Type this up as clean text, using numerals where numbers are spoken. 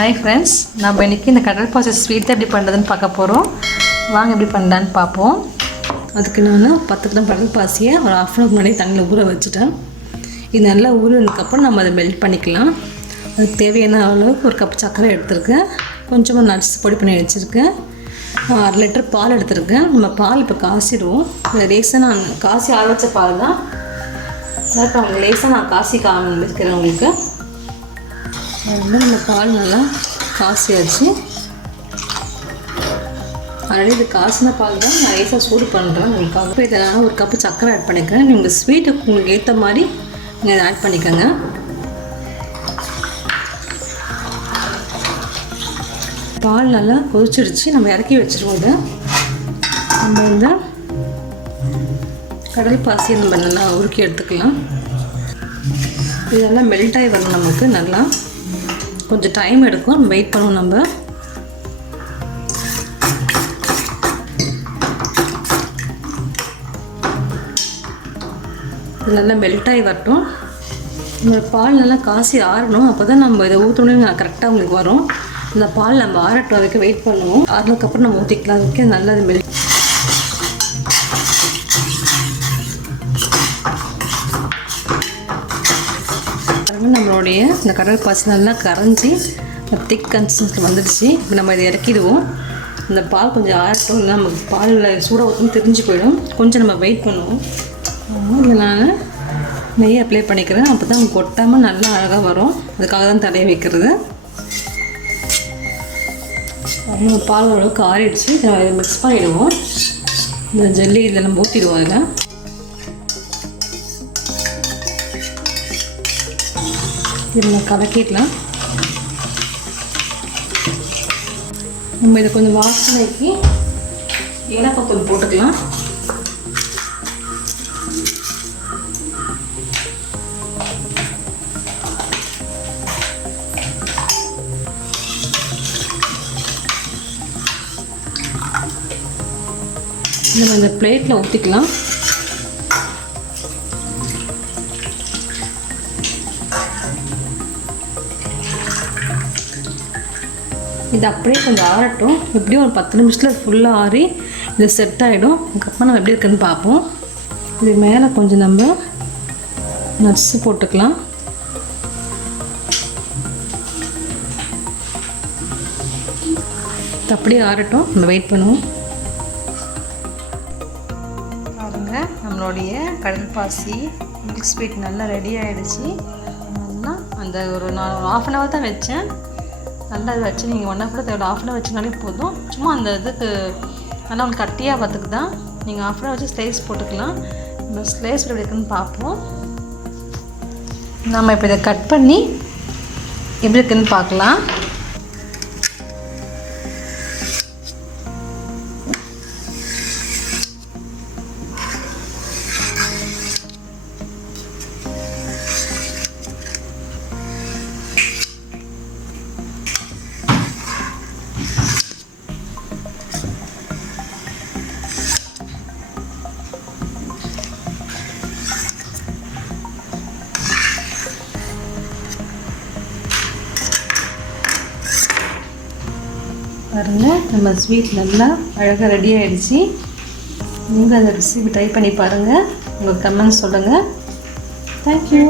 Hi friends, நம்ம இன்றைக்கி இந்த கடல்பாசி ஸ்வீட் எப்படி பண்ணுறதுன்னு பார்க்க போகிறோம். வாங்க எப்படி பண்ணலான்னு பார்ப்போம். அதுக்கு நான் 10 கிராம் கடல்பாசியை ஒரு ½ hour முன்னாடி தண்ணியில் ஊற வச்சுட்டேன். இது நல்லா ஊறினதுக்கப்புறம் நம்ம அதை மெல்ட் பண்ணிக்கலாம். அதுக்கு தேவையான அளவுக்கு ஒரு கப் சர்க்கரை எடுத்துருக்கேன். கொஞ்சமாக நட்ஸ் பொடி பண்ணி வச்சுருக்கேன். 1/2 லிட்டர் பால் எடுத்துருக்கேன். நம்ம பால் இப்போ காசிடுவோம். லேசாக நான் காசி ஆற வச்ச பால் தான். இப்போ அவங்க லேசாக நான் காசி காமிக்கிறேன் உங்களுக்கு. நம்ம பால் நல்லா காசியாச்சு. ஆல்ரெடி இது காசின பால் தான் நான் லேசாக சூடு பண்ணுறேன் உங்களுக்காக. இப்போ இதை நான் ஒரு கப்பு சர்க்கரை ஆட் பண்ணிக்கிறேன். நீங்கள் ஸ்வீட்டுக்கு உங்களுக்கு ஏற்ற மாதிரி நீங்கள் இதை ஆட் பண்ணிக்கோங்க. பால் நல்லா கொதிச்சிடுச்சு. நம்ம இறக்கி வச்சுருவோம். இதை நம்ம இந்த கடல் பாசியை நம்ம நல்லா உருக்கி எடுத்துக்கலாம். இதெல்லாம் மெல்ட் ஆகி வரணும். நமக்கு நல்லா கொஞ்சம் டைம் எடுக்கும். வெயிட் பண்ணுவோம். நம்ம இது நல்லா மெல்ட் ஆகி வரட்டும். இந்த பால் நல்லா காசி ஆறணும். அப்போ தான் நம்ம இதை ஊற்றணும்னு கரெக்டாக உங்களுக்கு வரும். இந்த பால் நம்ம ஆறட்டும் வரைக்கும் வெயிட் பண்ணுவோம். ஆறுனதுக்கப்புறம் நம்ம ஊற்றிக்கலாம். அதுக்கு நல்லா அது மெல்ட். நம்மளுடைய இந்த கடல் பாசி நல்லா கரைஞ்சி திக் கன்சிஸ்டன்சியில் வந்துடுச்சு. இப்போ நம்ம இதை இறக்கிடுவோம். இந்த பால் கொஞ்சம் ஆறட்டும். இல்லை நமக்கு பாலில் சூடாக ஊற்றணும் தெரிஞ்சு போயிடும். கொஞ்சம் நம்ம வெயிட் பண்ணுவோம். இதில் நான் நெய் அப்ளை பண்ணிக்கிறேன். அப்போ தான் கொட்டாமல் நல்லா அழகாக வரும். அதுக்காக தான் தடவை வைக்கிறது. பால் ஓரளவுக்கு ஆறிடுச்சு. இதை மிக்ஸ் பண்ணிவிடுவோம். இந்த ஜெல்லி இதில் நம்ம ஊற்றிடுவோம். அதில் இதில் கலக்கிடலாம். நம்ம இதை கொஞ்சம் வாசனைக்கு ஏலக்காய் தூள் போட்டுக்கலாம். நம்ம இந்த பிளேட்டில் ஊற்றிக்கலாம். இது அப்படியே கொஞ்சம் ஆறட்டும். எப்படியும் ஒரு 10 நிமிஷத்தில் ஃபுல்லாக ஆறி இது செட் ஆகிடும். அதுக்கப்புறம் நம்ம எப்படி இருக்குன்னு பார்ப்போம். இது மேலே கொஞ்சம் நம்ம நட்ஸு போட்டுக்கலாம். இது அப்படியே ஆறட்டும். நம்ம வெயிட் பண்ணுவோம். பாருங்கள், நம்மளுடைய கடல் பாசி மில்க் ஸ்வீட் நல்லா ரெடி ஆகிடுச்சு. நல்லா அந்த நான் 1/2 hour தான் வச்சேன். நல்லா இது வச்சு நீங்கள் 1 hour தேவை. 1/2 hour வச்சுனாலே போதும். சும்மா அந்த இதுக்கு நல்லா உங்களுக்கு கட்டியாக பார்த்துக்கு தான் நீங்கள் 1/2 hour வச்சு ஸ்லைஸ் போட்டுக்கலாம். நம்ம ஸ்லைஸ் எப்படி இருக்குன்னு பார்ப்போம். நம்ம இப்போ இதை கட் பண்ணி எப்படி இருக்குன்னு பார்க்கலாம். பாருங்கள், நம்ம ஸ்வீட் நல்லா அழகாக ரெடி ஆகிடுச்சு. நீங்கள் அந்த ரெசிபி ட்ரை பண்ணி பாருங்கள். உங்களுக்கு கமெண்ட்ஸ் சொல்லுங்கள். தேங்க்யூ.